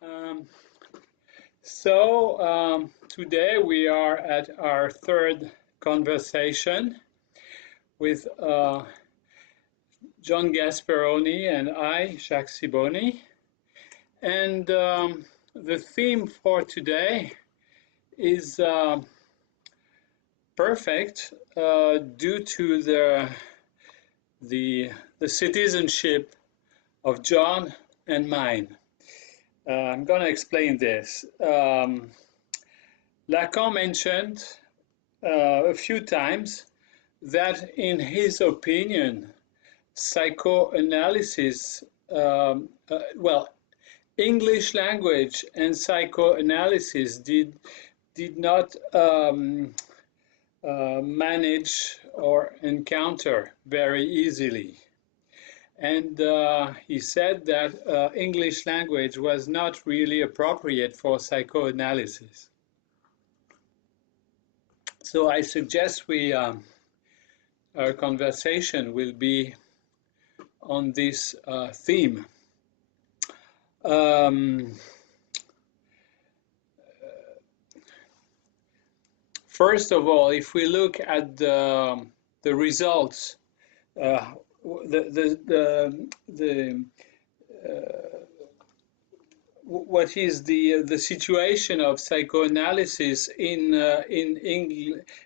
Um, Today we are at our third conversation with John Gasperoni and I, Jacques Siboni. And the theme for today is perfect due to the citizenship of John and mine. I'm going to explain this. Lacan mentioned a few times that, in his opinion, psychoanalysis, well, English language and psychoanalysis did not manage or encounter very easily. And he said that English language was not really appropriate for psychoanalysis. So I suggest our conversation will be on this theme. First of all, if we look at the results, what is the situation of psychoanalysis in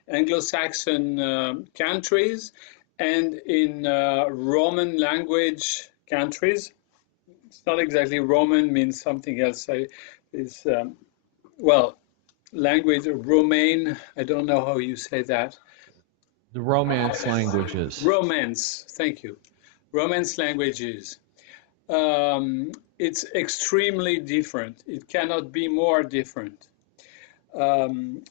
Anglo-saxon countries and in Roman language countries? It's not exactly Roman, means something else. Well, language, Romane, I don't know how you say that. The Romance languages. Romance, thank you. Romance languages. It's extremely different. It cannot be more different. In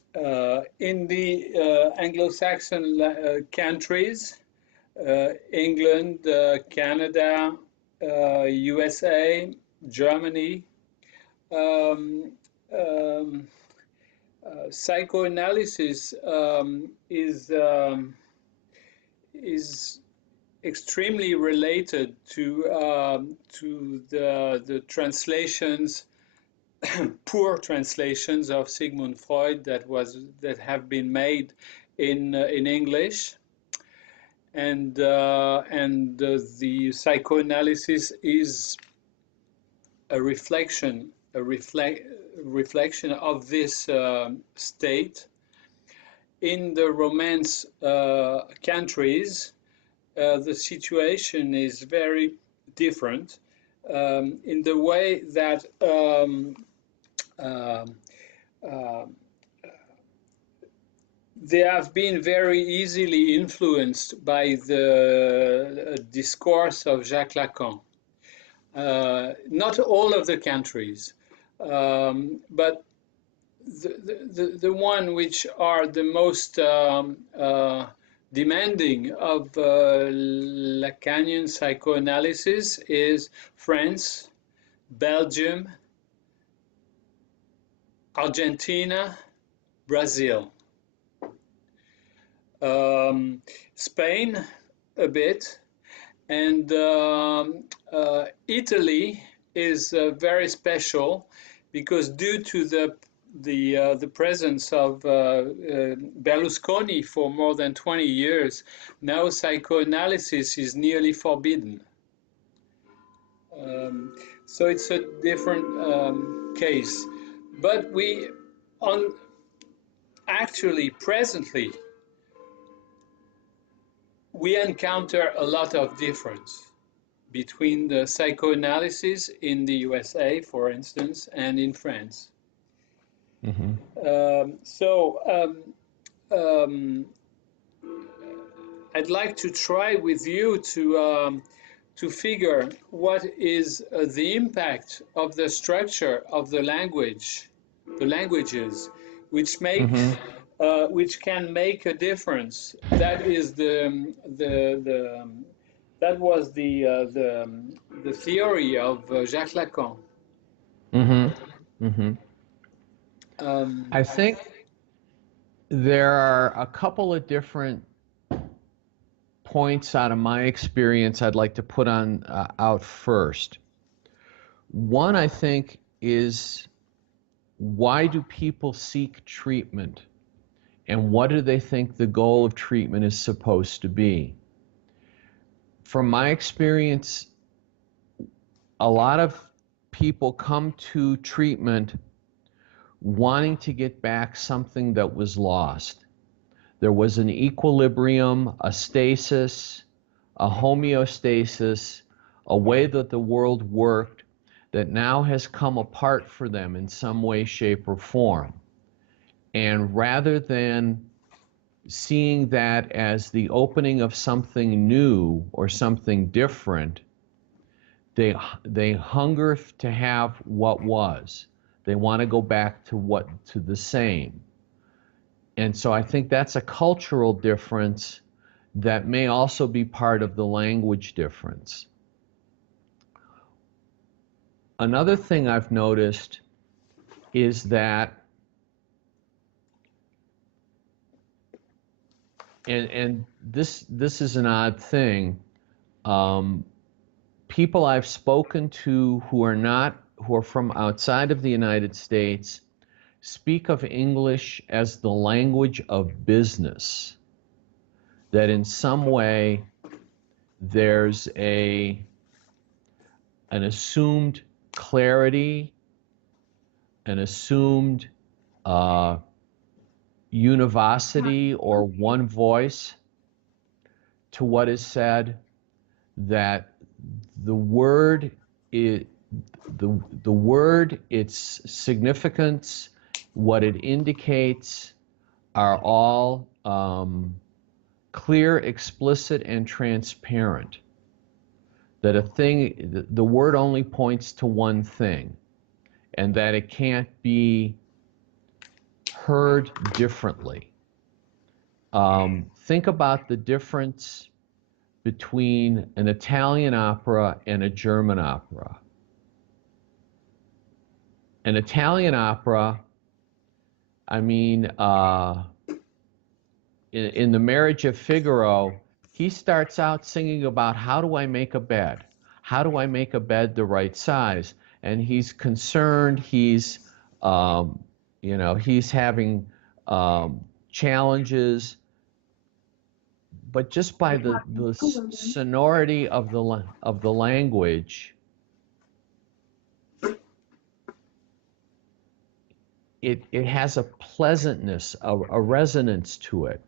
the Anglo-Saxon countries, England, Canada, USA, Germany, psychoanalysis is extremely related to the translations, poor translations of Sigmund Freud that have been made in English, and the psychoanalysis is a reflection of this state. In the Romance countries, the situation is very different in the way that they have been very easily influenced by the discourse of Jacques Lacan. Not all of the countries, but the one which are the most demanding of Lacanian psychoanalysis is France, Belgium, Argentina, Brazil. Spain a bit, and Italy is very special because due to the presence of Berlusconi for more than 20 years, now psychoanalysis is nearly forbidden. So it's a different case. But presently, we encounter a lot of difference between the psychoanalysis in the USA, for instance, and in France. Mm-hmm. I'd like to try with you to figure what is the impact of the structure of the languages, which make which can make a difference. That is that was the theory of Jacques Lacan. Mm-hmm. Mm-hmm. I think there are a couple of different points out of my experience I'd like to put out first. One, I think is, why do people seek treatment? And what do they think the goal of treatment is supposed to be? From my experience, a lot of people come to treatment wanting to get back something that was lost. There was an equilibrium, a stasis, a homeostasis, a way that the world worked that now has come apart for them in some way, shape, or form. And rather than seeing that as the opening of something new or something different, they hunger to have what was. They want to go back to the same. And so I think that's a cultural difference that may also be part of the language difference. Another thing I've noticed is that, and this is an odd thing, people I've spoken to who are from outside of the United States speak of English as the language of business. That in some way there's an assumed clarity, an assumed univocity or one voice to what is said, that the word, its significance, what it indicates, are all clear, explicit, and transparent. That the word only points to one thing, and that it can't be heard differently. Think about the difference between an Italian opera and a German opera. An Italian opera, I mean, in The Marriage of Figaro, he starts out singing about, how do I make a bed? How do I make a bed the right size? And he's concerned, he's having challenges, but just by the sonority of the language, it has a pleasantness, a resonance to it.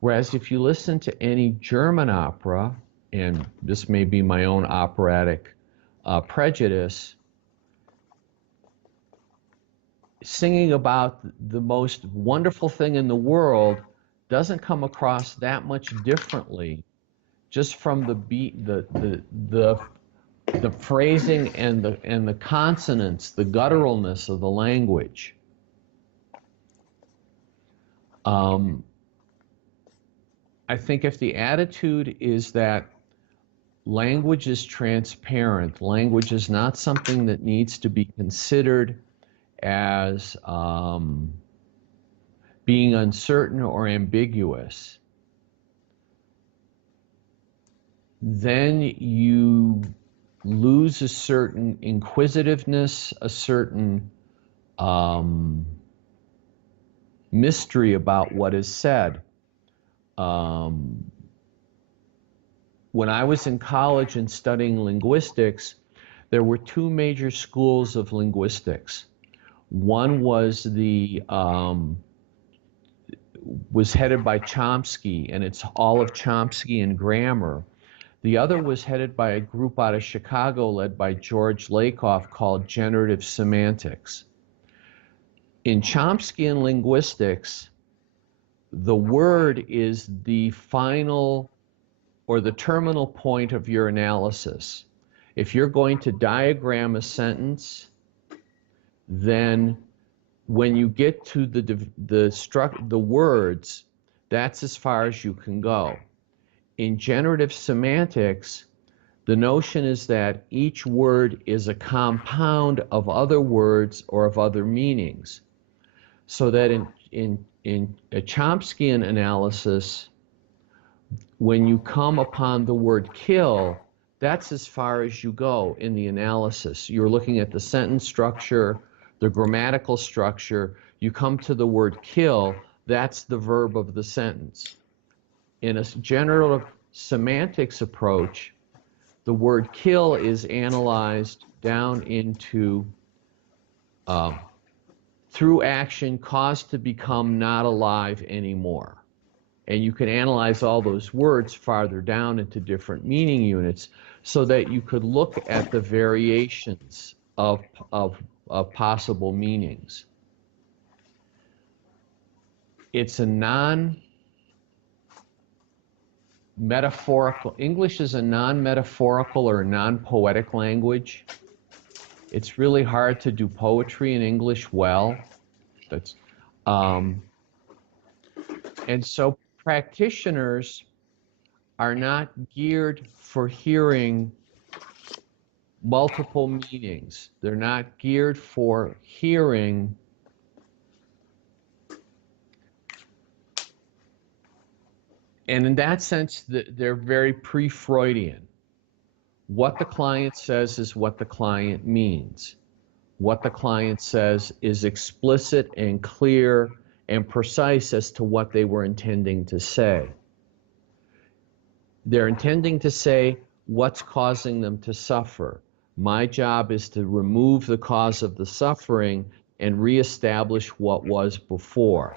Whereas if you listen to any German opera, and this may be my own operatic prejudice, singing about the most wonderful thing in the world doesn't come across that much differently, just from the beat, the phrasing and the consonants, the gutturalness of the language. I think if the attitude is that language is transparent, language is not something that needs to be considered as being uncertain or ambiguous, then you lose a certain inquisitiveness, a certain mystery about what is said. When I was in college and studying linguistics, there were two major schools of linguistics. One was was headed by Chomsky, and it's all of Chomskyan grammar. The other was headed by a group out of Chicago led by George Lakoff called generative semantics. In Chomskyan linguistics, the word is the final or the terminal point of your analysis. If you're going to diagram a sentence, then when you get to the words, that's as far as you can go. In generative semantics, the notion is that each word is a compound of other words or of other meanings. So that in a Chomskyan analysis, when you come upon the word kill, that's as far as you go in the analysis. You're looking at the sentence structure, the grammatical structure. You come to the word kill, that's the verb of the sentence. In a generative semantics approach, the word kill is analyzed down into through action caused to become not alive anymore. And you can analyze all those words farther down into different meaning units so that you could look at the variations of possible meanings. It's a non-metaphorical, English is a non-metaphorical or non-poetic language. It's really hard to do poetry in English well. That's, and so practitioners are not geared for hearing multiple meanings. They're not geared for hearing and in that sense, they're very pre-Freudian. What the client says is what the client means. What the client says is explicit and clear and precise as to what they were intending to say. They're intending to say what's causing them to suffer. My job is to remove the cause of the suffering and reestablish what was before.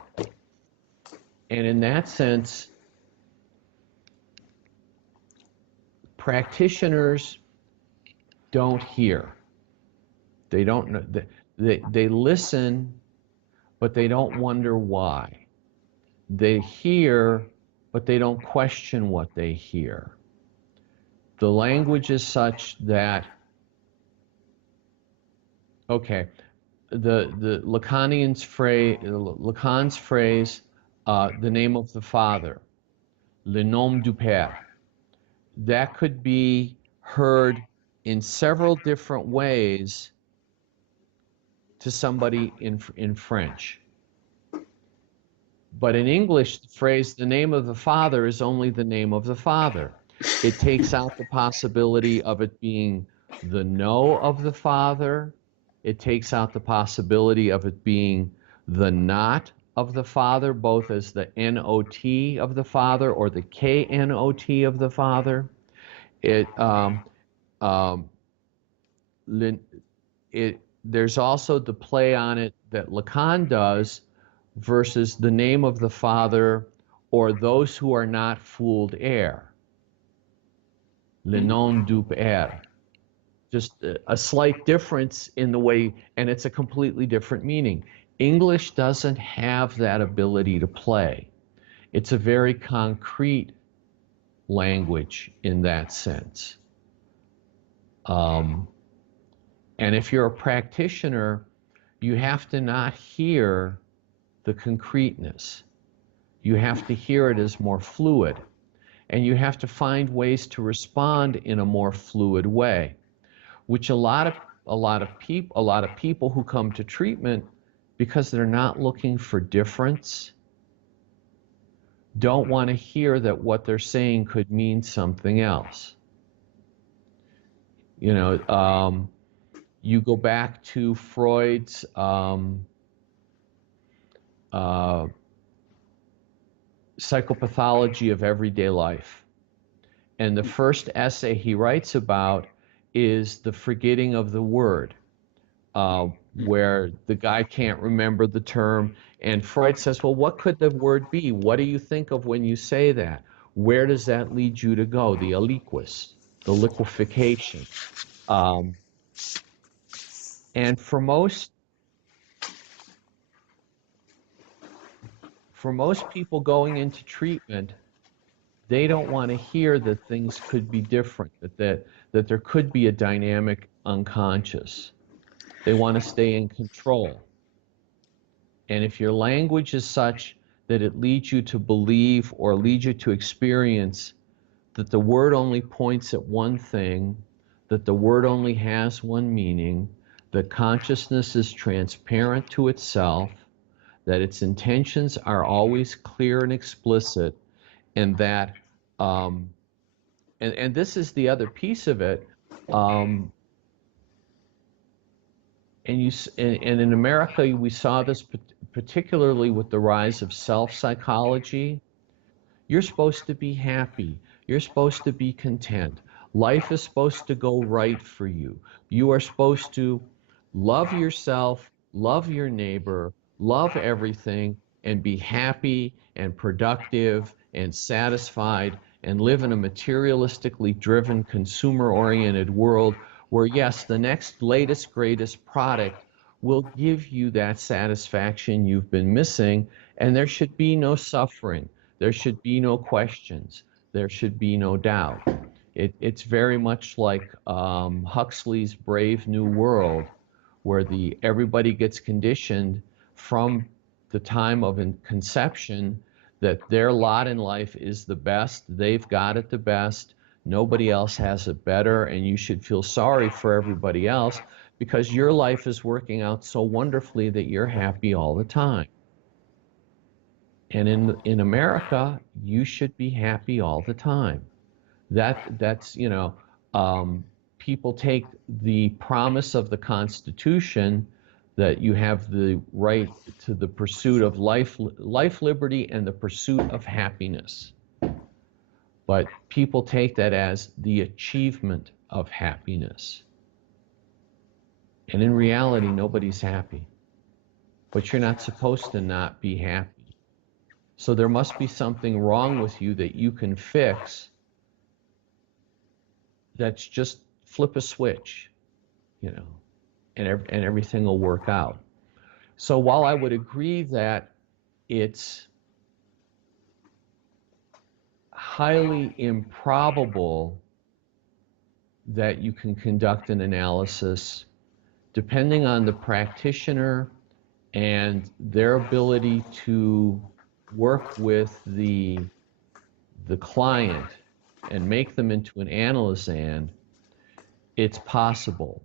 And in that sense, practitioners don't hear. They don't know. They listen, but they don't wonder why. They hear, but they don't question what they hear. The language is such that, okay, the Lacan's phrase, the name of the Father, le nom du Père, that could be heard in several different ways to somebody in French. But in English, the phrase, the name of the Father, is only the name of the Father. It takes out the possibility of it being the know of the Father. It takes out the possibility of it being the not of the Father, both as the N-O-T of the Father or the K-N-O-T of the Father. There's also the play on it that Lacan does versus the name of the Father or those who are not fooled err. Le nom du Père. Just a slight difference in the way, and it's a completely different meaning. English doesn't have that ability to play. It's a very concrete language in that sense. And if you're a practitioner, you have to not hear the concreteness. You have to hear it as more fluid. And you have to find ways to respond in a more fluid way, which a lot of people who come to treatment because they're not looking for difference don't want to hear that what they're saying could mean something else. You know, you go back to Freud's psychopathology of everyday life. And the first essay he writes about is the forgetting of the word, where the guy can't remember the term. And Freud says, well, what could the word be? What do you think of when you say that? Where does that lead you to go? The aliquis, the liquefaction. And for most people going into treatment, they don't want to hear that things could be different, that there could be a dynamic unconscious. They want to stay in control. And if your language is such that it leads you to believe or leads you to experience that the word only points at one thing, that the word only has one meaning, that consciousness is transparent to itself, that its intentions are always clear and explicit, and that and this is the other piece of it. Um, and in America, we saw this particularly with the rise of self-psychology. You're supposed to be happy. You're supposed to be content. Life is supposed to go right for you. You are supposed to love yourself, love your neighbor, love everything, and be happy and productive and satisfied and live in a materialistically driven, consumer-oriented world where, yes, the next latest, greatest product will give you that satisfaction you've been missing, and there should be no suffering. There should be no questions. There should be no doubt. It's very much like Huxley's Brave New World, where everybody gets conditioned from the time of conception that their lot in life is the best, they've got it the best, nobody else has it better, and you should feel sorry for everybody else because your life is working out so wonderfully that you're happy all the time. And in America, you should be happy all the time. That's people take the promise of the Constitution that you have the right to the pursuit of life, liberty, and the pursuit of happiness. But people take that as the achievement of happiness. And in reality, nobody's happy. But you're not supposed to not be happy. So there must be something wrong with you that you can fix. That's just flip a switch, and everything will work out. So while I would agree that it's highly improbable that you can conduct an analysis, depending on the practitioner and their ability to work with the client and make them into an analysand, it's possible,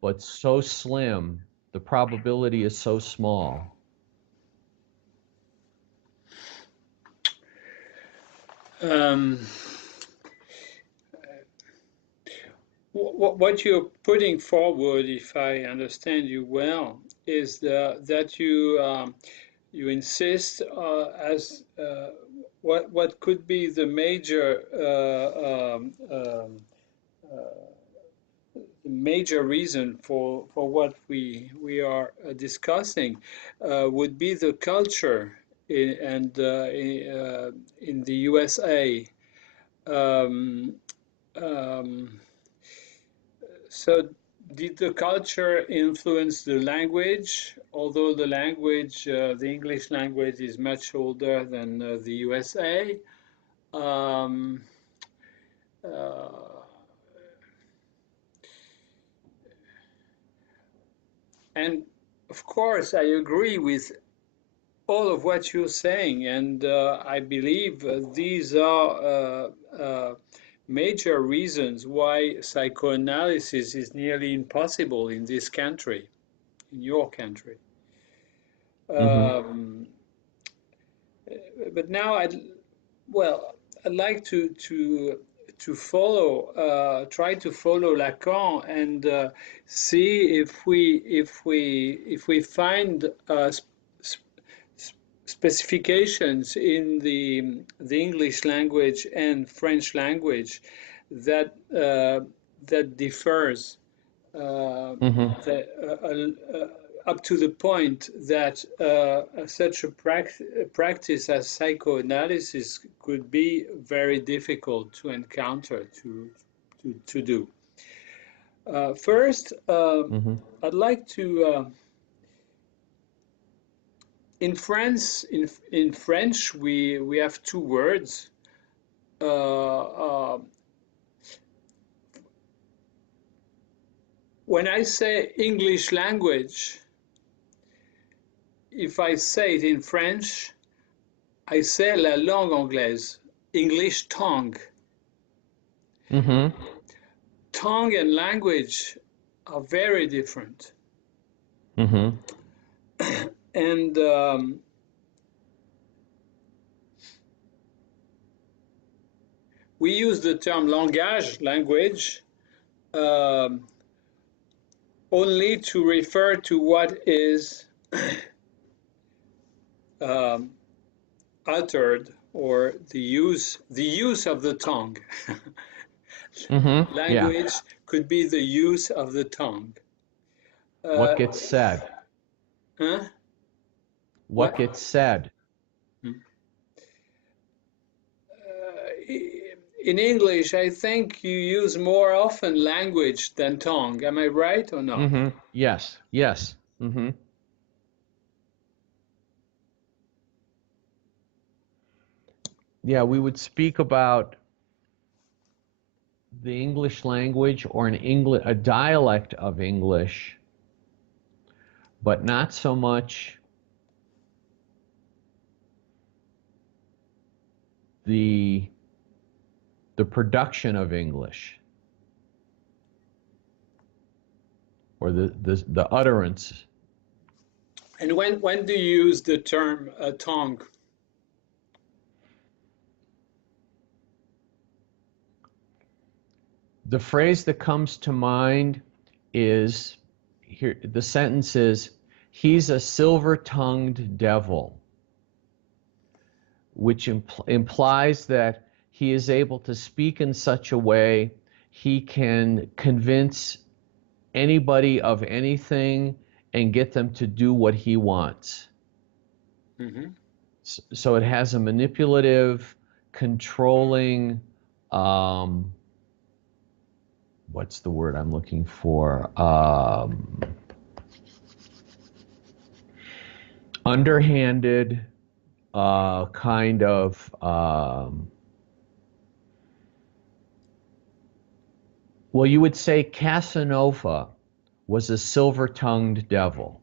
but so slim, the probability is so small. What you're putting forward, if I understand you well, is that you insist as what could be the major reason for what we are discussing would be the culture in the USA. So did the culture influence the language? Although the language, the English language, is much older than the USA. Um, and of course, I agree with all of what you're saying, and I believe these are major reasons why psychoanalysis is nearly impossible in this country, in your country. But now I'd like to follow, try to follow Lacan and see if we find specifications in the English language and French language that that differs up to the point that such a practice as psychoanalysis could be very difficult to encounter, to do. First, I'd like to. In France, in French, we have two words. When I say English language, if I say it in French, I say la langue anglaise, English tongue. Tongue and language are very different. And we use the term language, um, only to refer to what is um, uttered, or the use of the tongue. Yeah. Language could be the use of the tongue. What Uh, gets said? huh? What What? gets said? In English, I think you use more often language than tongue. Am I right or no? Yes. Yes. Yeah, we would speak about the English language or a dialect of English, but not so much the production of English or the utterance. And when do you use the term tongue? The phrase that comes to mind is here, the sentence is, he's a silver-tongued devil, which implies that he is able to speak in such a way he can convince anybody of anything and get them to do what he wants. Mm-hmm. So it has a manipulative, controlling, what's the word I'm looking for? Underhanded, kind of, well, you would say Casanova was a silver-tongued devil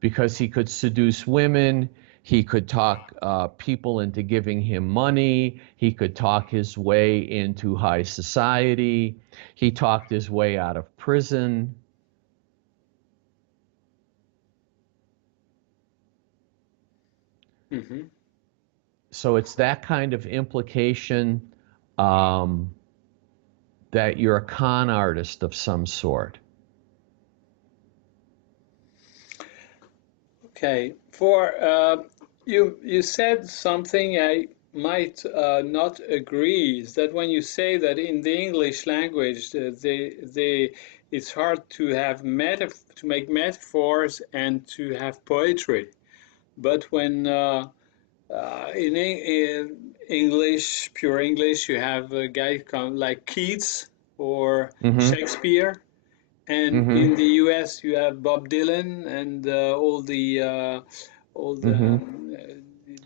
because he could seduce women, he could talk people into giving him money, he could talk his way into high society, he talked his way out of prison. Mm-hmm. So it's that kind of implication um, that you're a con artist of some sort. Okay. You said something I might not agree, is that when you say that in the English language, it's hard to have to make metaphors and to have poetry. But when in English, pure English, you have a guy like Keats or Mm-hmm. Shakespeare, and Mm-hmm. in the U.S. you have Bob Dylan and all the Mm-hmm.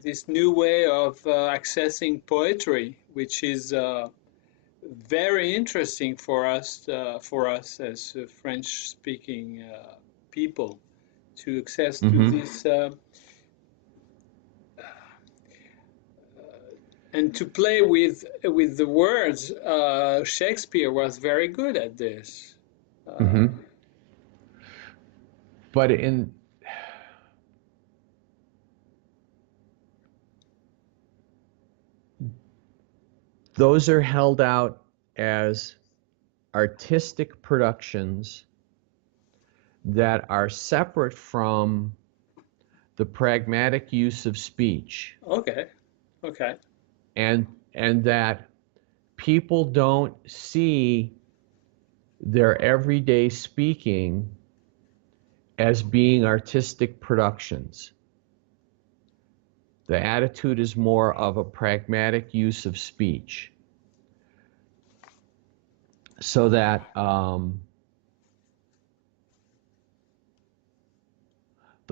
this new way of accessing poetry, which is very interesting for us as French-speaking people to access to Mm-hmm. this. And to play with the words, Shakespeare was very good at this. Mm-hmm. But in those are held out as artistic productions that are separate from the pragmatic use of speech, Okay, okay. and that people don't see their everyday speaking as being artistic productions. The attitude is more of a pragmatic use of speech, so that the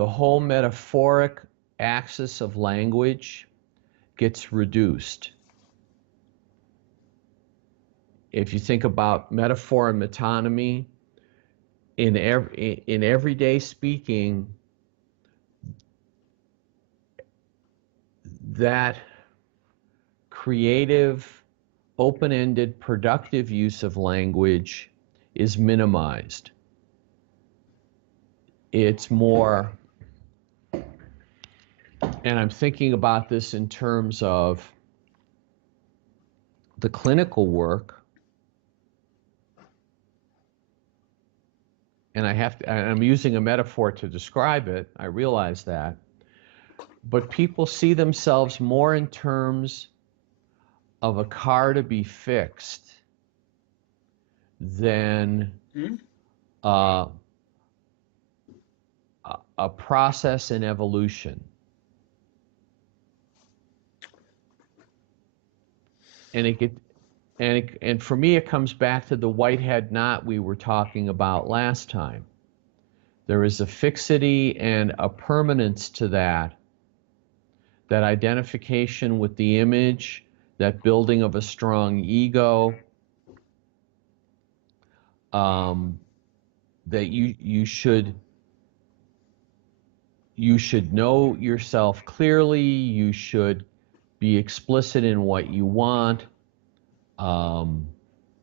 whole metaphoric axis of language gets reduced. If you think about metaphor and metonymy, in everyday speaking, that creative, open-ended, productive use of language is minimized. It's more, and I'm thinking about this in terms of the clinical work, and I'm using a metaphor to describe it, I realize that, but people see themselves more in terms of a car to be fixed than a process in evolution. And for me, it comes back to the whitehead knot we were talking about last time. There is a fixity and a permanence to that identification with the image, that building of a strong ego, that you should know yourself clearly, you should be explicit in what you want.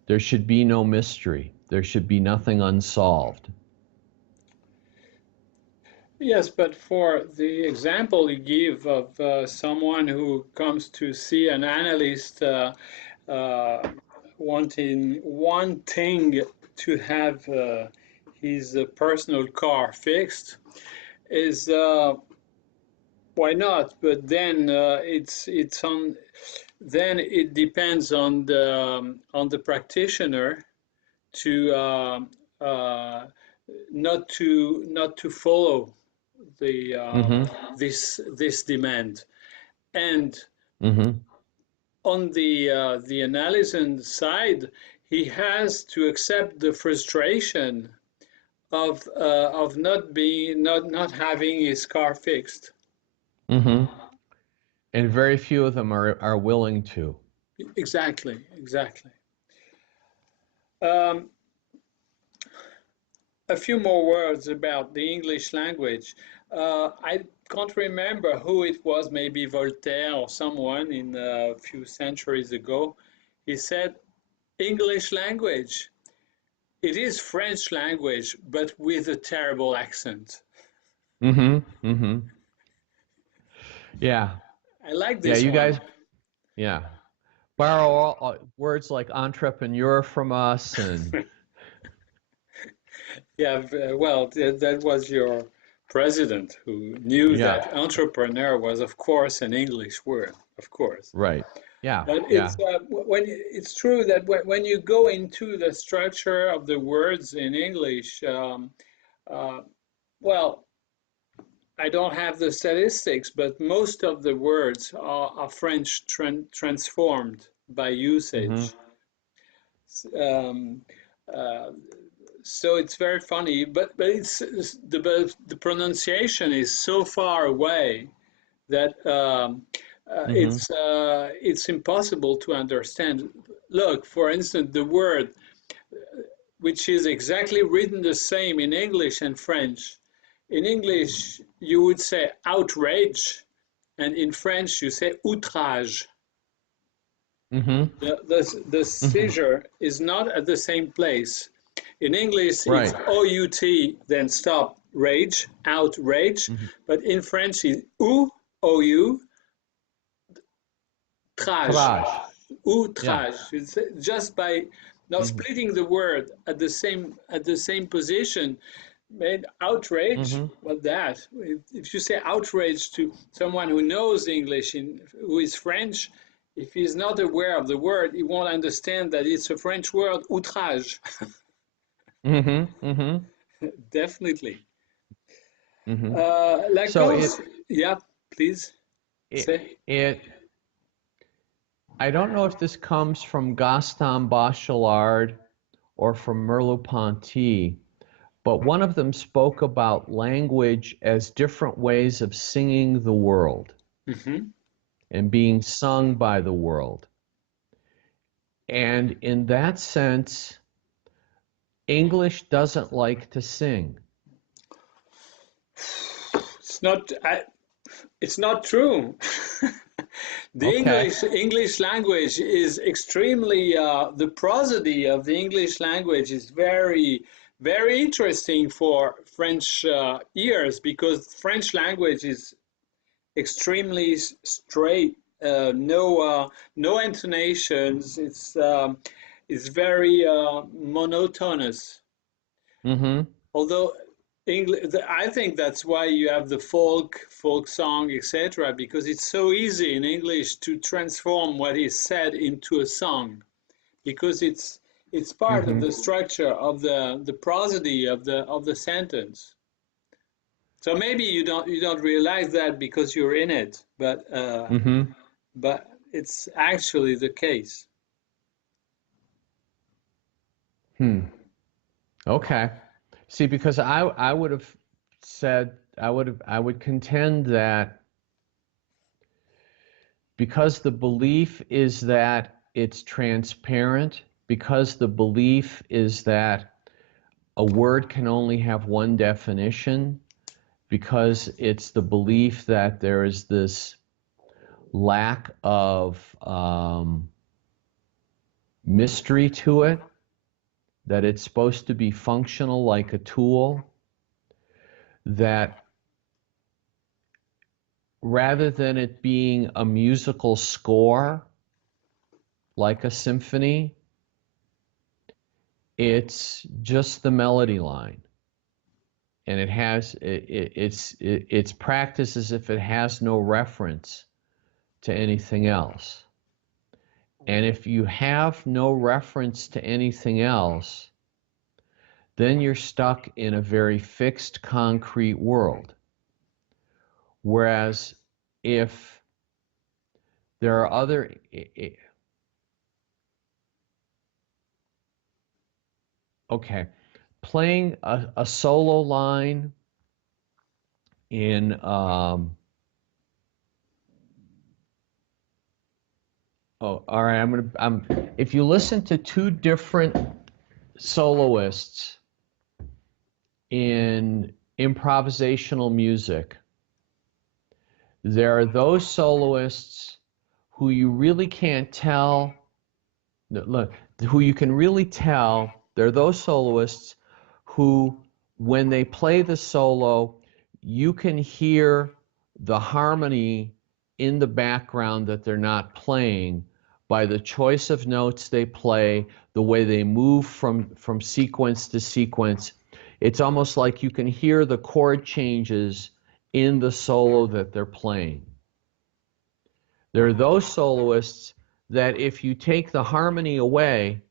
There should be no mystery. There should be nothing unsolved. Yes, but for the example you give of someone who comes to see an analyst wanting to have his personal car fixed, is why not? But then then it depends on the practitioner to not to follow the this demand, and on the analysis side, he has to accept the frustration of not having his car fixed. And very few of them are willing to. Exactly. A few more words about the English language. I can't remember who it was, maybe Voltaire or someone in a few centuries ago. He said, English language, it is French language, but with a terrible accent. Yeah. I like this one. Guys, borrow words like entrepreneur from us and... Yeah, well, that was your president who knew that entrepreneur was, of course, an English word, of course. Right. Yeah. But it's true that when you go into the structure of the words in English, well, I don't have the statistics, but most of the words are French transformed by usage. So it's very funny, but the pronunciation is so far away that it's impossible to understand. Look, for instance, the word which is exactly written the same in English and French. In English, you would say outrage, and in French, you say outrage. The seizure is not at the same place. In English, it's O-U-T, then stop, rage, outrage. But in French, it's O-U, trage. Outrage. It's just by not splitting the word at the same position, made outrage. What that? If you say outrage to someone who knows English, who is French, if he's not aware of the word, he won't understand that it's a French word, outrage. Definitely. Lacan, yeah, please say. I don't know if this comes from Gaston Bachelard or from Merleau-Ponty, but one of them spoke about language as different ways of singing the world and being sung by the world. And in that sense, English doesn't like to sing. It's not true. The English language is extremely, the prosody of the English language is very, very interesting for French ears, because French language is extremely straight no intonations. It's very monotonous. Mm-hmm. Although I think that's why you have the folk song, etc., because it's so easy in English to transform what is said into a song, because it's part of Mm-hmm. the structure of the prosody of the sentence. So maybe you don't realize that because you're in it, Mm-hmm. but it's actually the case. Hmm. Okay. See, because I would have said I would contend that because the belief is that it's transparent, because the belief is that a word can only have one definition, because it's the belief that there is this lack of mystery to it, that it's supposed to be functional like a tool, that rather than it being a musical score like a symphony, it's just the melody line. And it's practiced as if it has no reference to anything else. And if you have no reference to anything else, then you're stuck in a very fixed, concrete world. Whereas if there are other, okay, playing a solo line in, oh, all right, if you listen to two different soloists in improvisational music, there are those soloists who you really can't tell, look, who you can really tell, there are those soloists who, when they play the solo, you can hear the harmony in the background that they're not playing by the choice of notes they play, the way they move from sequence to sequence. It's almost like you can hear the chord changes in the solo that they're playing. There are those soloists that if you take the harmony away,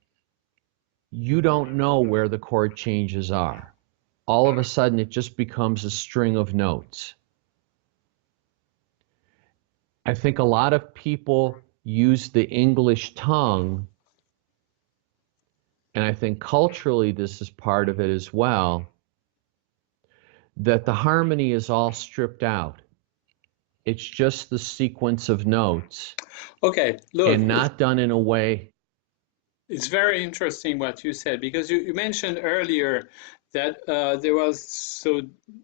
you don't know where the chord changes are. All of a sudden, it just becomes a string of notes. I think a lot of people use the English tongue, and I think culturally this is part of it as well, that the harmony is all stripped out. It's just the sequence of notes. Okay, look, And not done in a way. it's very interesting what you said, because you mentioned earlier that there was so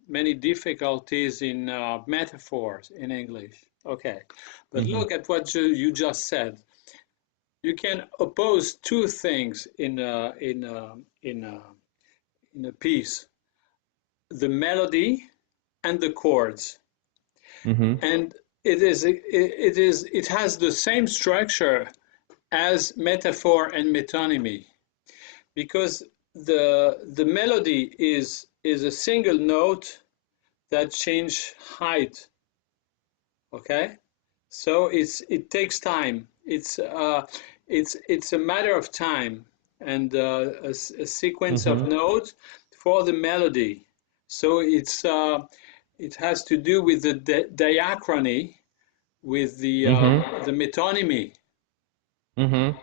many difficulties in metaphors in English. Okay, but Mm-hmm. look at what you just said. You can oppose two things in a piece: the melody and the chords. Mm-hmm. And it has the same structure as metaphor and metonymy, because the melody is a single note that change height. Okay, so it takes time. It's a matter of time, and a sequence of Mm-hmm. notes for the melody. So it has to do with the diachrony, with Mm-hmm. the metonymy. Mm-hmm.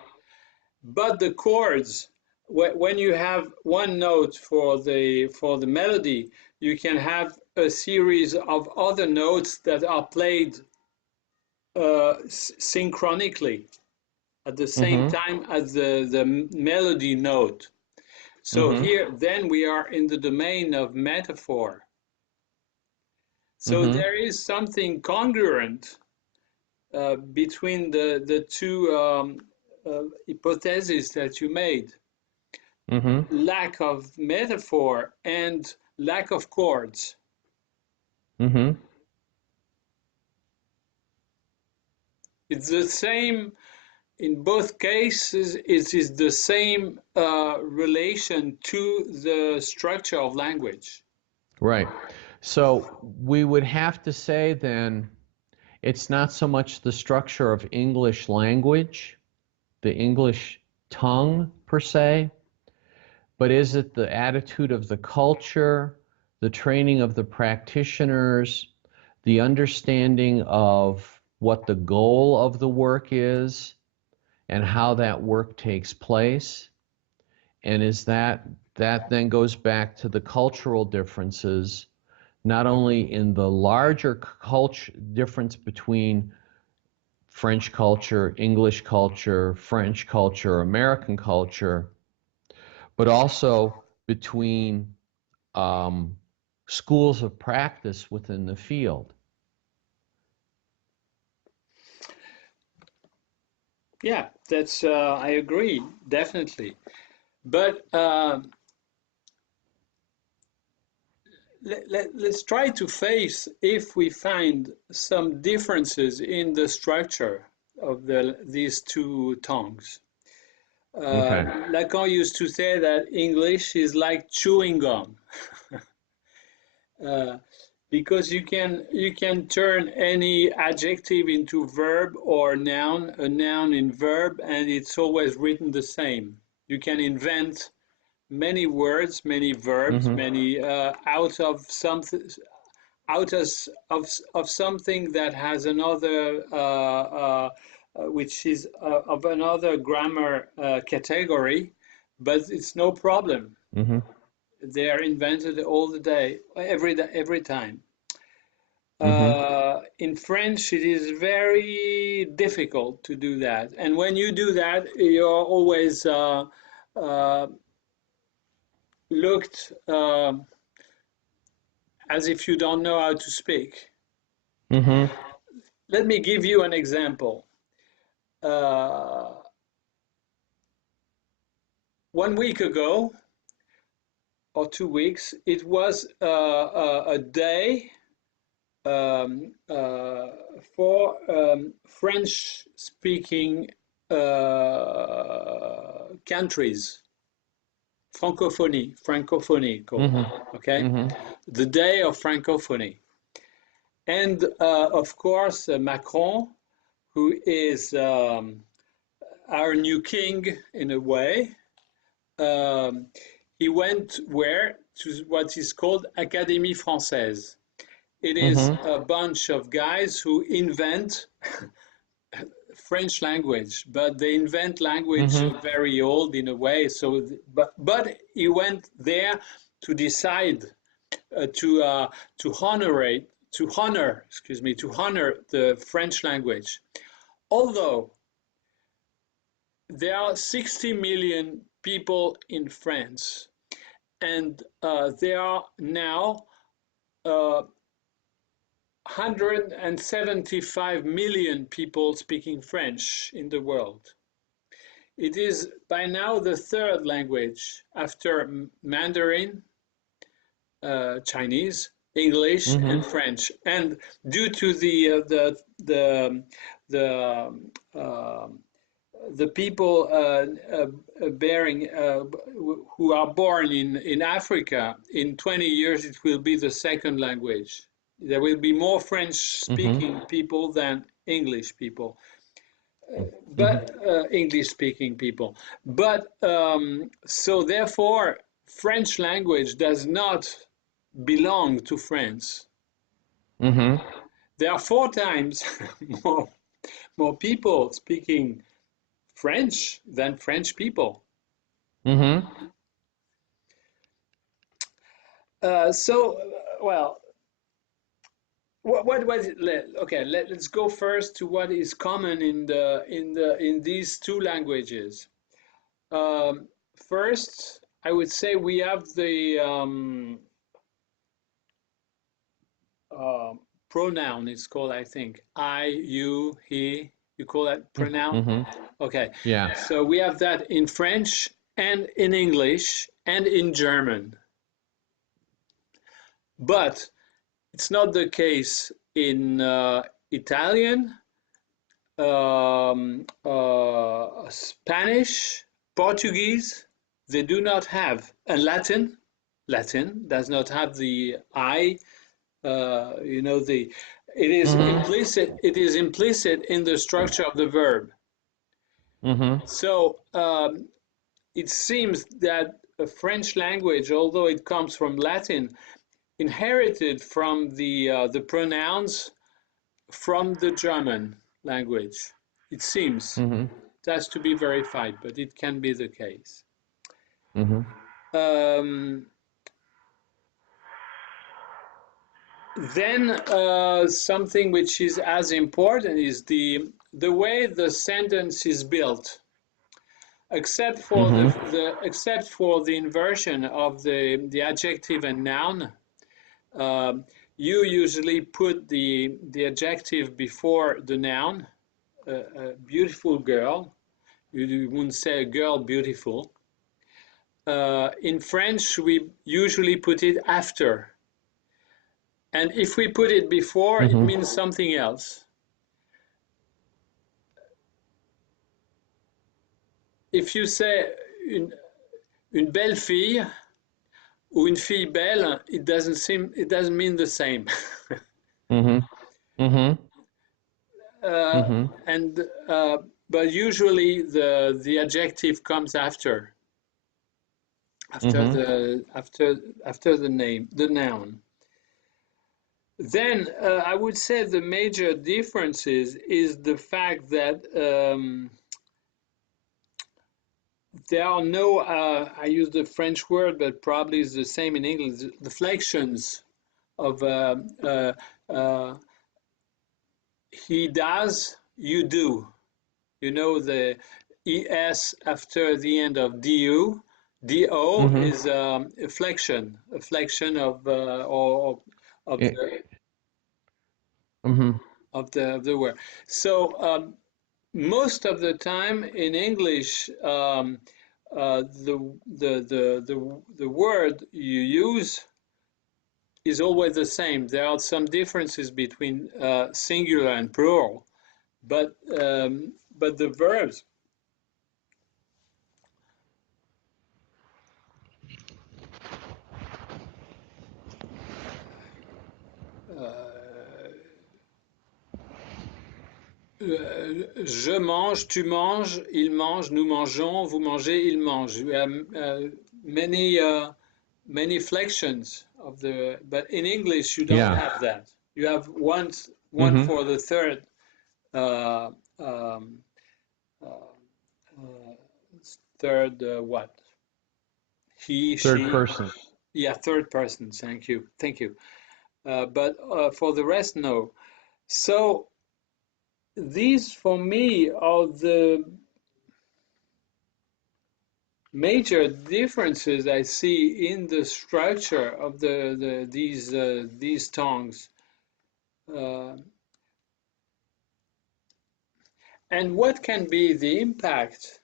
But the chords, when you have one note for the melody, you can have a series of other notes that are played synchronically at the same Mm-hmm. time as the melody note. So Mm-hmm. here, then we are in the domain of metaphor. So Mm-hmm. there is something congruent between the two hypotheses that you made: Mm-hmm. lack of metaphor and lack of chords. Mm-hmm. It's the same in both cases. It is the same relation to the structure of language. Right. So we would have to say then it's not so much the structure of English language, the English tongue per se, but is it the attitude of the culture, the training of the practitioners, the understanding of what the goal of the work is and how that work takes place? And is that then goes back to the cultural differences, not only in the larger culture difference between French culture, English culture, French culture, American culture, but also between schools of practice within the field. Yeah, that's I agree, definitely. But let's try to face if we find some differences in the structure of these two tongues. Okay. Lacan used to say that English is like chewing gum. Because you can turn any adjective into verb or noun, a noun in verb, and it's always written the same. You can invent many words, many verbs, Mm-hmm. many out of something, of something that has another which is of another grammar category, but it's no problem. Mm-hmm. They are invented all the day, every time. Mm-hmm. In French, it is very difficult to do that, and when you do that, you're always uh, looked as if you don't know how to speak. Mm-hmm. Let me give you an example. Uh, 1 week ago or 2 weeks, it was a day uh, for French-speaking countries, francophonie called, Mm-hmm. okay? Mm-hmm. The day of francophonie. And of course, Macron, who is our new king in a way, um, he went where? To what is called Académie Française. It is Mm-hmm. a bunch of guys who invent French language, but they invent language Mm-hmm. very old in a way. So, but he went there to decide to honor the French language. Although there are 60 million people in France, and there are now 175 million people speaking French in the world. It is by now the third language after Mandarin, Chinese, English, Mm-hmm. and French. And due to the uh, the people bearing who are born in Africa, in 20 years it will be the second language. There will be more Mm-hmm. French-speaking people than English people, Mm-hmm. but English-speaking people. But so therefore, French language does not belong to France. Mm-hmm. There are 4 times more, more people speaking French than French people. Mm-hmm. Well, what was it? Okay, let's go first to what is common in these two languages. Um, First, I would say we have the uh, pronoun. It's called, I think, I, you, he. You call that pronoun? Mm-hmm. Okay. Yeah. So we have that in French and in English and in German. But it's not the case in Italian, Spanish, Portuguese, they do not have, and Latin does not have the I. You know, it is Mm-hmm. implicit. It is implicit in the structure of the verb. Mm-hmm. So it seems that a French language, although it comes from Latin, inherited from the pronouns from the German language. It seems. Mm-hmm. It has to be verified, but it can be the case. Mm-hmm. Um, then something which is as important is the way the sentence is built. Except for Mm-hmm. except for the inversion of the adjective and noun, um, you usually put the adjective before the noun. A beautiful girl. You wouldn't say a girl beautiful. In French, we usually put it after. And if we put it before, it Mm-hmm. means something else. If you say une belle fille ou une fille belle, it doesn't mean the same. Mm-hmm. Mm-hmm. uh, Mm-hmm. and but usually the adjective comes Mm-hmm. after the name, the noun. Then I would say the major differences is the fact that there are no, I use the French word, but probably it's the same in English, the flexions of uh, he does, you do. You know, the es after the end of du. Do Mm-hmm. is a flexion or of Mm-hmm. the word. So most of the time in English, the word you use is always the same. There are some differences between singular and plural, but the verbs. Je mange, tu manges, il mange, nous mangeons, vous mangez, il mange. We have many flexions of the, but in English you don't Yeah. have that. You have one Mm-hmm. for the third uh, um, uh, uh, what? He, Third she. person. Yeah, third person. Thank you. But for the rest, no. So these, for me, are the major differences I see in the structure of these tongues. Uh, and what can be the impact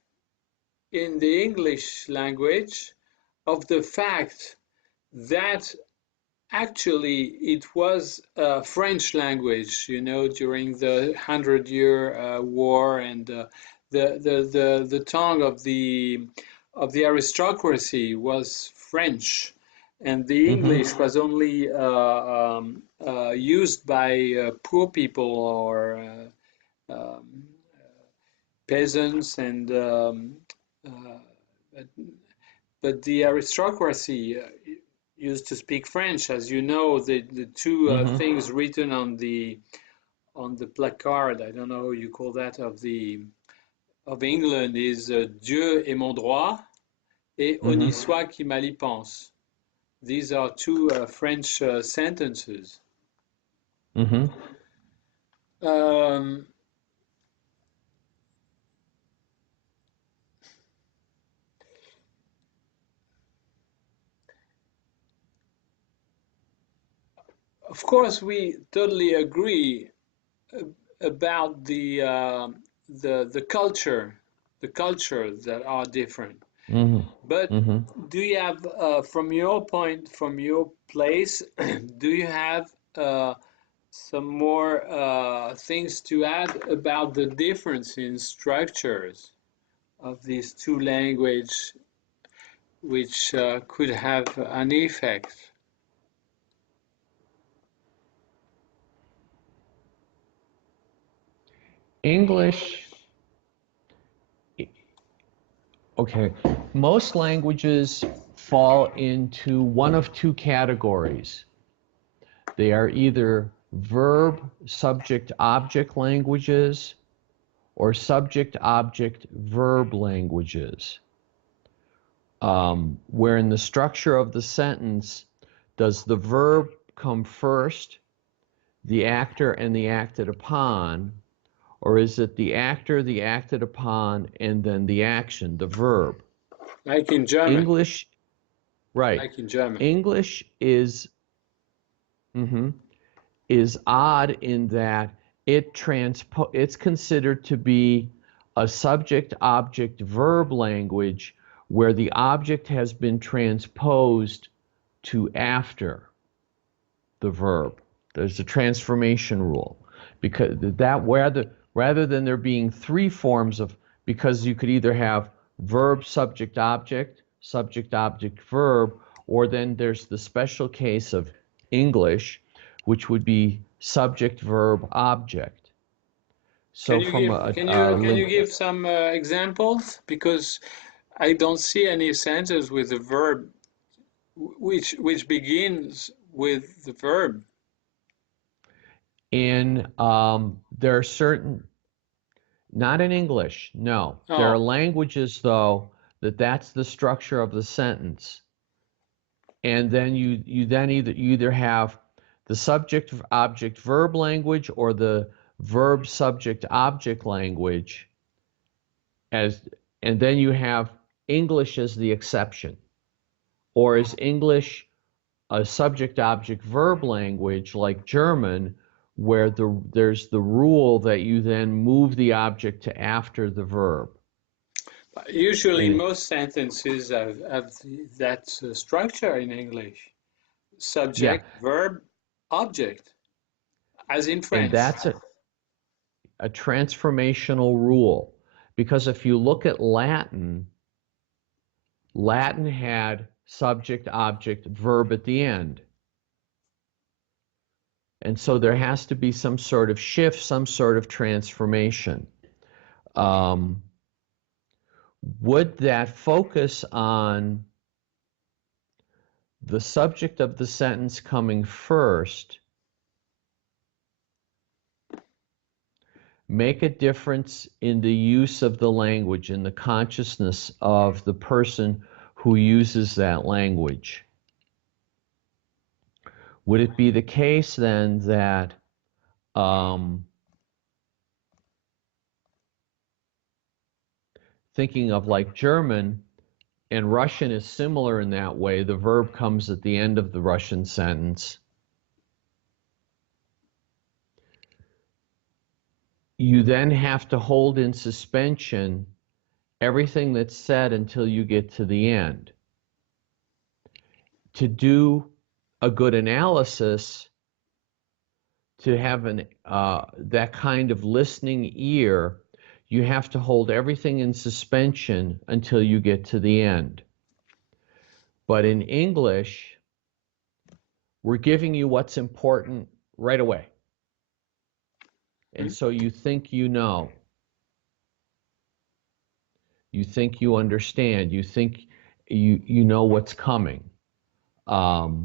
in the English language of the fact that actually it was a French language, you know, during the 100-Year War, and the tongue of the aristocracy was French, and the Mm-hmm. English was only used by poor people or um, peasants, and but, but the aristocracy used to speak French. As you know, the two Mm-hmm. things written on the placard, I don't know how you call that, of England, is Dieu est mon droit et on y Mm-hmm. soit qui mal y pense. These are two French sentences. Mm-hmm. Um, of course, we totally agree about the cultures that are different. Mm-hmm. But Mm-hmm. do you have, from your place, do you have some more things to add about the difference in structures of these two languages, which could have an effect. English, okay, most languages fall into one of two categories. They are either verb, subject, object languages or subject, object, verb languages, where in the structure of the sentence, does the verb come first, the actor, and the acted upon, or is it the actor, the acted upon, and then the action, the verb? Like in German. English, right. Like in German. English is odd in that it's considered to be a subject, object, verb language where the object has been transposed to after the verb. There's a transformation rule, because that rather than there being three forms of, because you could either have verb, subject, object, verb, or then there's the special case of English, which would be subject, verb, object. So can you give some examples? Because I don't see any sentence with the verb which begins with the verb. In there are certain, not in English, no. Oh. There are languages though that's the structure of the sentence, and then you then either have the subject object verb language or the verb subject object language, and then you have English as the exception. Or is English a subject object verb language like German, where there's the rule that you then move the object to after the verb? Usually most sentences have that structure in English. Subject, verb, object, as in French. And that's a transformational rule, because if you look at Latin had subject, object, verb at the end. And so there has to be some sort of shift, some sort of transformation. Would that focus on the subject of the sentence coming first make a difference in the use of the language, in the consciousness of the person who uses that language? Would it be the case then that thinking of like German, and Russian is similar in that way, the verb comes at the end of the Russian sentence. You then have to hold in suspension everything that's said until you get to the end. To do a good analysis, to have that kind of listening ear, you have to hold everything in suspension until you get to the end. But in English, we're giving you what's important right away. And so you think you know. You think you understand. You think you know what's coming. But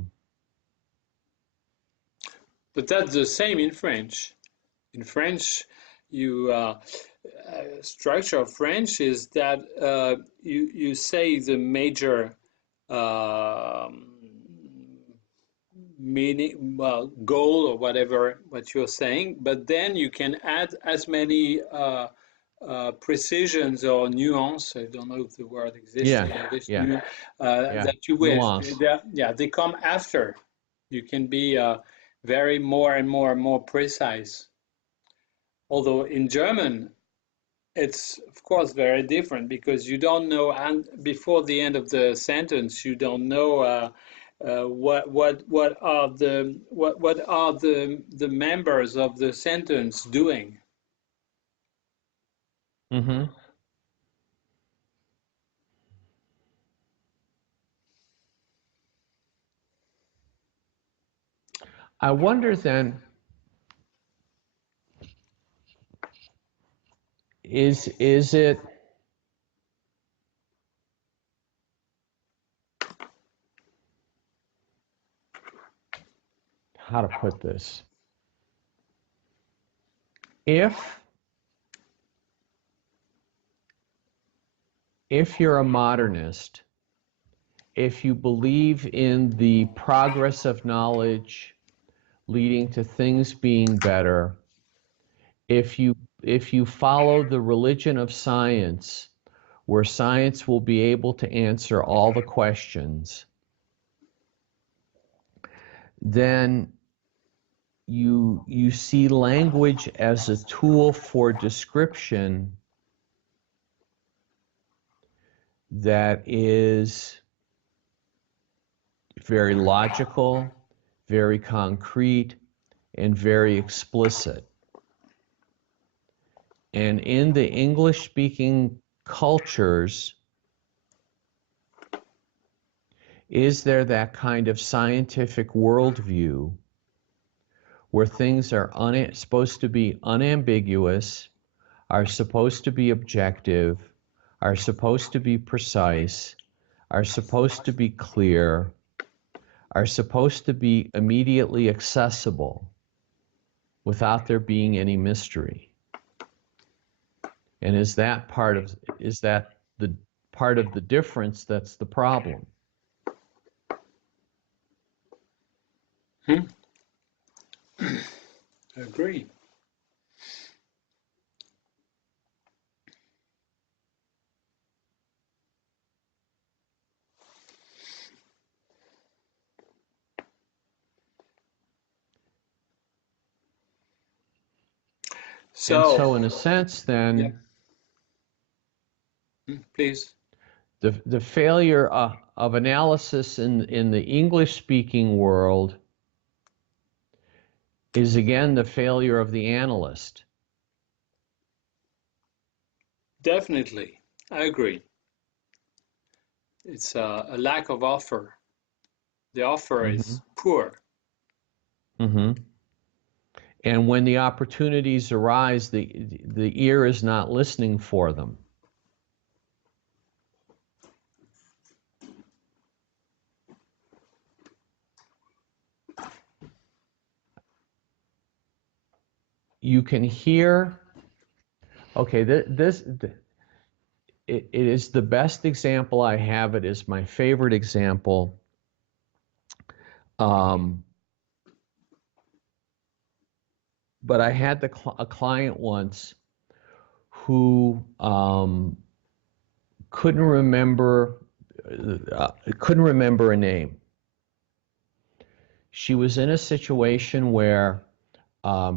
that's the same in French. In French, structure of French is that you say the major meaning, well, goal or whatever what you're saying, but then you can add as many precisions or nuance, I don't know if the word exists in English, that you wish. They come after. You can be very more and more precise. Although in German, it's of course very different, because you don't know, and before the end of the sentence, you don't know what are the members of the sentence doing? Mm-hmm. I wonder then, is it how to put this? If you're a modernist, if you believe in the progress of knowledge leading to things being better, if you follow the religion of science, where science will be able to answer all the questions, then you see language as a tool for description that is very logical, very concrete, and very explicit. And in the English-speaking cultures, is there that kind of scientific worldview where things are supposed to be unambiguous, are supposed to be objective, are supposed to be precise, are supposed to be clear, are supposed to be immediately accessible without there being any mystery? And is that the part of the difference that's the problem? I agree. So in a sense, then, yeah. Please. The failure of analysis in the English-speaking world is again the failure of the analyst. Definitely, I agree. It's a lack of offer. The offer is poor. Mm-hmm. And when the opportunities arise, the ear is not listening for them. You can hear, okay, it is the best example I have. It is my favorite example. But I had a client once who couldn't remember a name. She was in a situation where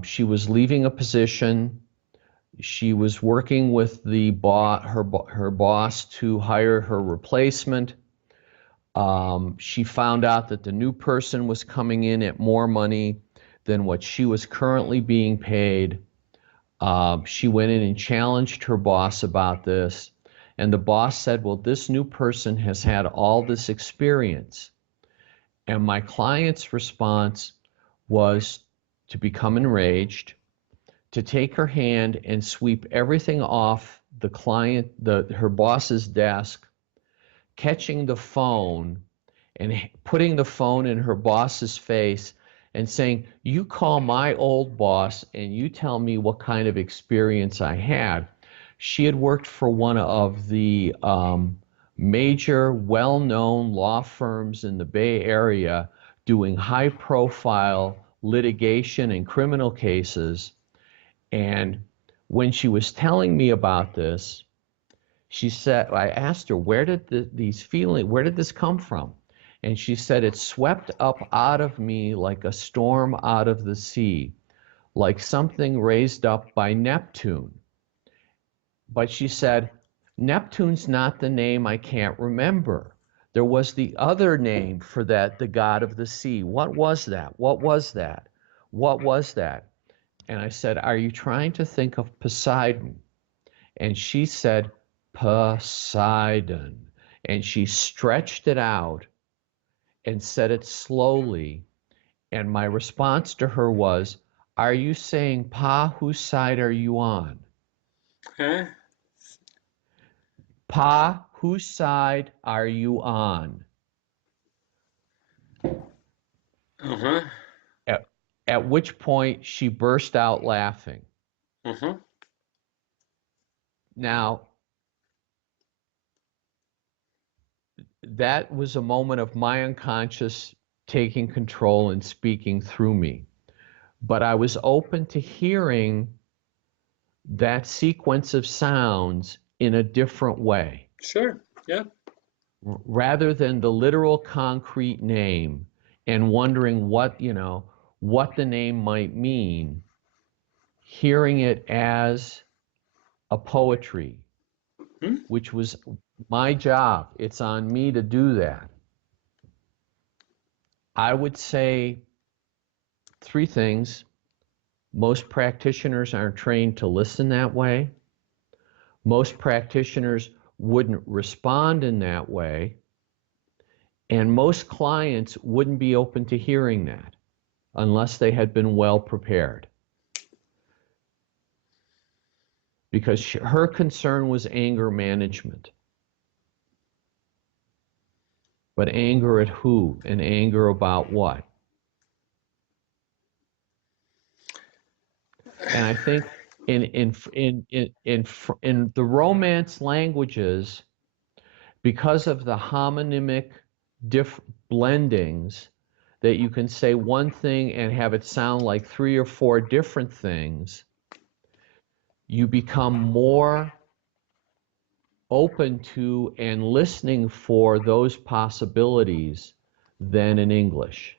she was leaving a position. She was working with her boss to hire her replacement. She found out that the new person was coming in at more money than what she was currently being paid. She went in and challenged her boss about this, and the boss said, well, this new person has had all this experience. And my client's response was to become enraged, to take her hand and sweep everything off her boss's desk, catching the phone and putting the phone in her boss's face and saying, you call my old boss and you tell me what kind of experience I had. She had worked for one of the major well-known law firms in the Bay Area doing high-profile litigation and criminal cases. And when she was telling me about this, she said, I asked her, where did this come from? And she said, it swept up out of me like a storm out of the sea, like something raised up by Neptune. But she said, Neptune's not the name I can't remember. there was the other name for that, the god of the sea. What was that? What was that? What was that? And I said, are you trying to think of Poseidon? And she said, Poseidon. And she stretched it out and said it slowly. And my response to her was, are you saying, Pa, whose side are you on? Huh? Pa, whose side are you on? Uh-huh. At which point she burst out laughing. Uh-huh. Now, that was a moment of my unconscious taking control and speaking through me. But I was open to hearing that sequence of sounds in a different way. Sure. Yeah. Rather than the literal concrete name and wondering what the name might mean, hearing it as a poetry, which was my job. It's on me to do that. I would say three things. Most practitioners aren't trained to listen that way. Most practitioners wouldn't respond in that way. And most clients wouldn't be open to hearing that unless they had been well prepared. Because her concern was anger management. But anger at who? And anger about what? And I think in the Romance languages, because of the homonymic blendings, that you can say one thing and have it sound like 3 or 4 different things, you become more open to and listening for those possibilities than in English.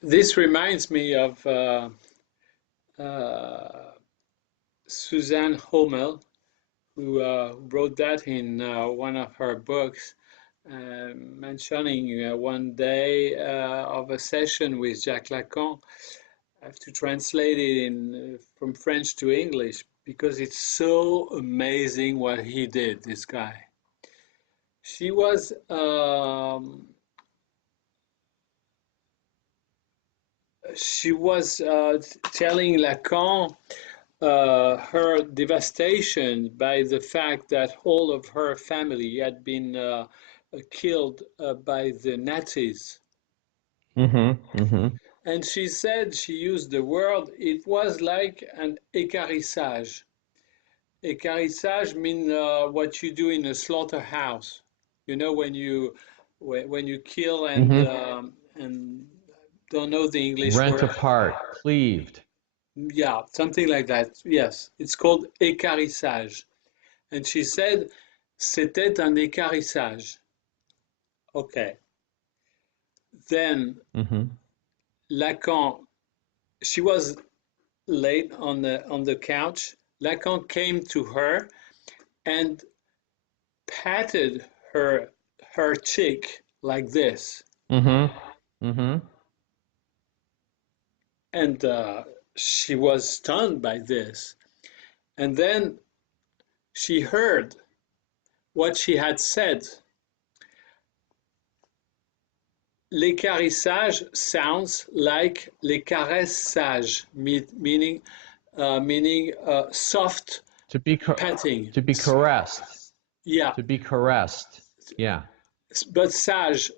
This reminds me of Suzanne Homel, who wrote that in one of her books, mentioning one day of a session with Jacques Lacan. I have to translate it from French to English because it's so amazing what he did, this guy. She was telling Lacan her devastation by the fact that all of her family had been killed by the Nazis. And she said, she used the word, it was like an équarrissage. Équarrissage means what you do in a slaughterhouse. You know, when you kill and don't know the English word. Rent apart, cleaved. Yeah, something like that. Yes, it's called équarrissage. And she said, c'était un équarrissage. Okay. Then Lacan, she was laid on the couch. Lacan came to her and patted her cheek like this. And she was stunned by this. And then she heard what she had said. L'équarrissage sounds like les caresses sages, meaning soft petting. To be caressed. Yeah. To be caressed. Yeah. But sage,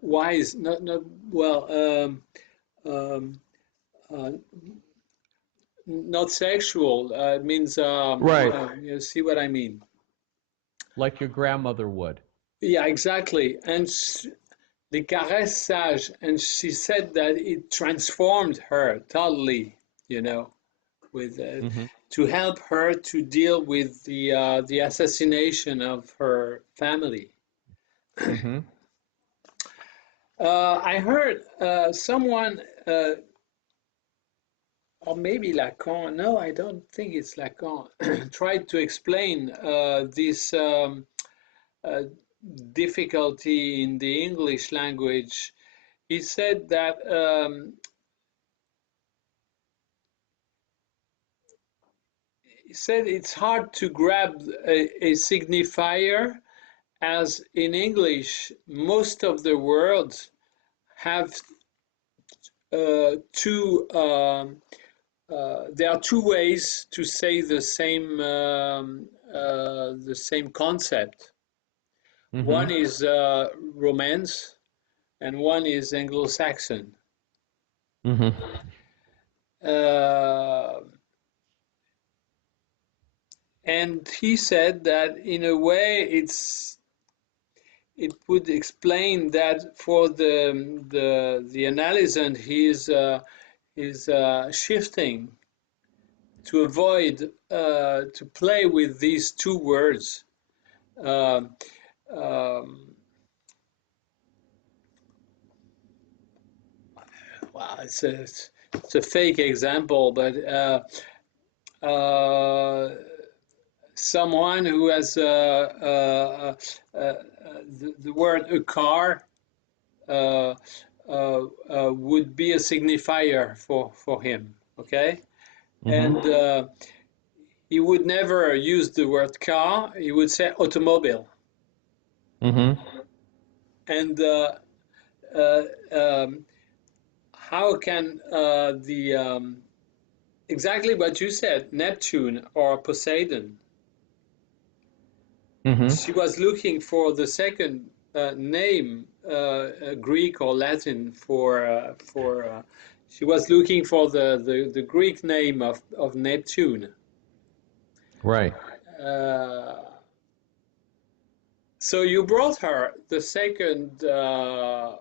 wise, not well, not sexual. It means right. You see what I mean? Like your grandmother would. Yeah, exactly. And the caresse sage, and she said that it transformed her totally, with to help her to deal with the assassination of her family. I heard someone or maybe Lacan. No, I don't think it's Lacan. Tried to explain this uh, difficulty in the English language. He said that it's hard to grab a signifier, as in English most of the words have two. There are two ways to say the same concept. Mm-hmm. One is Romance, and one is Anglo-saxon. Mm-hmm. Uh, and he said that in a way it would explain that for the analysand he's shifting to avoid to play with these two words. Um, um, well, it's a fake example, but someone who has the word a car uh, would be a signifier for him. Okay, Mm-hmm. and he would never use the word car. He would say automobile. Mm-hmm. And uh, um, how can the exactly what you said, Neptune or Poseidon? Mm-hmm. She was looking for the second name, Greek or Latin for. She was looking for the Greek name of Neptune. Right. Uh, so you brought her the second. Oh,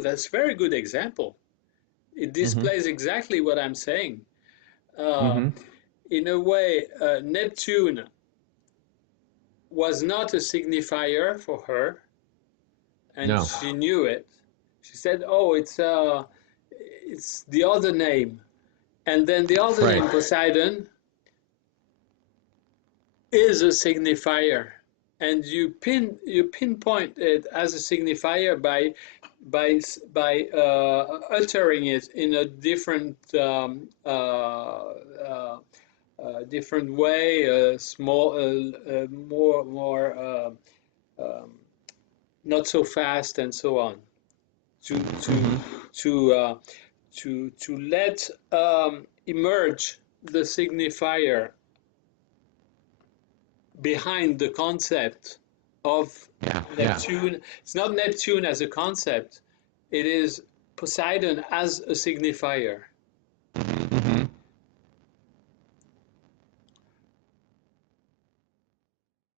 that's a very good example. It Mm-hmm. displays exactly what I'm saying. Uh, Mm-hmm. in a way, Neptune was not a signifier for her, and No. she knew it. She said, "Oh, it's the other name," and then the other Right. name, Poseidon, is a signifier, and you pinpoint it as a signifier by altering it in a different way, small, more um, not so fast, and so on. To to Mm-hmm. to uh, to let emerge the signifier behind the concept of Yeah. Yeah. Neptune. It's not Neptune as a concept, it is Poseidon as a signifier.